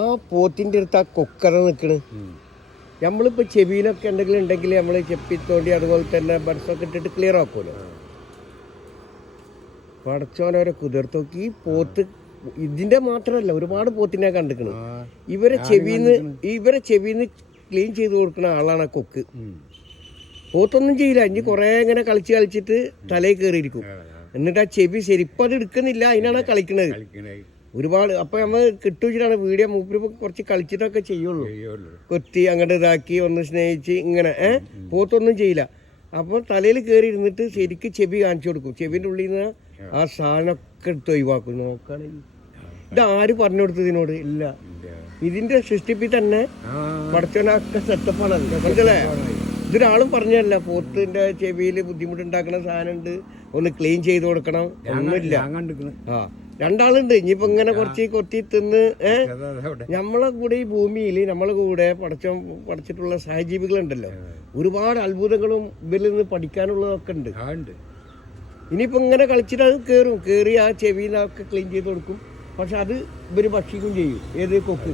ആ പോത്തിൻ്റെ അടുത്ത് ആ കൊക്കറ നിൽക്കണ്. നമ്മളിപ്പോൾ ചെവിയിലൊക്കെ എന്തെങ്കിലും ഉണ്ടെങ്കിൽ നമ്മൾ ചെപ്പിത്തോണ്ടി അതുപോലെ തന്നെ ബഡ്സൊക്കെ ഇട്ടിട്ട് ക്ലിയർ ആക്കുമല്ലോ. പടച്ചോനവരെ കുതിർത്ത് നോക്കി. ഈ പോത്ത് ഇതിൻ്റെ മാത്രമല്ല, ഒരുപാട് പോത്തിനെ കണ്ടിക്കണം. ഇവരെ ചെവിന്ന് ക്ലീൻ ചെയ്ത് കൊടുക്കുന്ന ആളാണ് ആ കൊക്ക്. പോത്തൊന്നും ചെയ്യില്ല. ഇനി കുറേ ഇങ്ങനെ കളിച്ചിട്ട് തലയിൽ കയറിയിരിക്കും. എന്നിട്ട് ആ ചെവി ശരിപ്പം അത് എടുക്കുന്നില്ല, അതിനാണ് കളിക്കുന്നത് ഒരുപാട്. അപ്പം നമ്മൾ കിട്ടുവെച്ചിട്ടാണ് വീഡിയോ മൂപ്പര് കുറച്ച് കളിച്ചിട്ടൊക്കെ ചെയ്യുള്ളൂ. കൊത്തി അങ്ങോട്ട് ഇതാക്കി ഒന്ന് സ്നേഹിച്ച് ഇങ്ങനെ പോത്തൊന്നും ചെയ്യില്ല. അപ്പോൾ തലയിൽ കയറി ഇരുന്നിട്ട് ശരിക്കും ചെവി കാണിച്ചു കൊടുക്കും. ചെവിൻ്റെ ഉള്ളിൽ നിന്ന് ആ സാധനമൊക്കെ എടുത്ത് ഒഴിവാക്കും. നോക്കുകയാണെങ്കിൽ ഇതാര് പറഞ്ഞു കൊടുത്തതിനോട് ഇല്ല. ഇതിന്റെ സൃഷ്ടിപ്പിൽ തന്നെ പടച്ചോനൊക്കെ സെറ്റപ്പാണല്ലോ. മനസ്സിലേ? ഇതൊരാളും പറഞ്ഞല്ല പോത്തിന്റെ ചെവിയിൽ ബുദ്ധിമുട്ടുണ്ടാക്കുന്ന സാധനമുണ്ട്, ഒന്ന് ക്ലീൻ ചെയ്ത് കൊടുക്കണം, ഒന്നുമില്ല. ആ രണ്ടാളുണ്ട്. ഇനിയിപ്പോ ഇങ്ങനെ കുറച്ച് കൊത്തി തിന്ന് നമ്മളെ കൂടെ ഈ ഭൂമിയിൽ നമ്മളെ കൂടെ പഠിച്ചിട്ടുള്ള സഹജീവികളുണ്ടല്ലോ. ഒരുപാട് അത്ഭുതങ്ങളും ഇവരിൽ നിന്ന് പഠിക്കാനുള്ളതൊക്കെ ഉണ്ട്. ഇനിയിപ്പോ ഇങ്ങനെ കളിച്ചിട്ട് അത് കയറി ആ ചെവിന്നൊക്കെ ക്ലീൻ ചെയ്ത് കൊടുക്കും. പക്ഷെ അത് ഇവര് ഭക്ഷിക്കും ചെയ്യും. ഏത് കൊക്ക്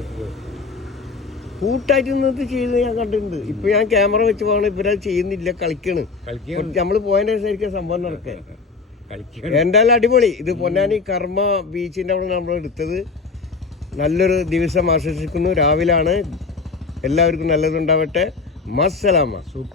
കൂട്ടായിട്ട് നിന്നിട്ട് ചെയ്യുന്നത് ഞാൻ കണ്ടിട്ടുണ്ട്. ഇപ്പൊ ഞാൻ ക്യാമറ വെച്ച് പോകണം, ഇവരത് ചെയ്യുന്നില്ല, കളിക്കണ്. നമ്മള് പോയതിന്റെ ശരിക്കും സംഭവം നടക്കേ. എന്തായാലും അടിപൊളി. ഇത് പൊന്നാനി കർമ്മ ബീച്ചിന്റെ അവിടെ നമ്മൾ എടുത്തത്. നല്ലൊരു ദിവസം ആശംസിക്കുന്നു. രാവിലാണ്. എല്ലാവർക്കും നല്ലതുണ്ടാവട്ടെ. മസ്സലാമ. സൂപ്പർ.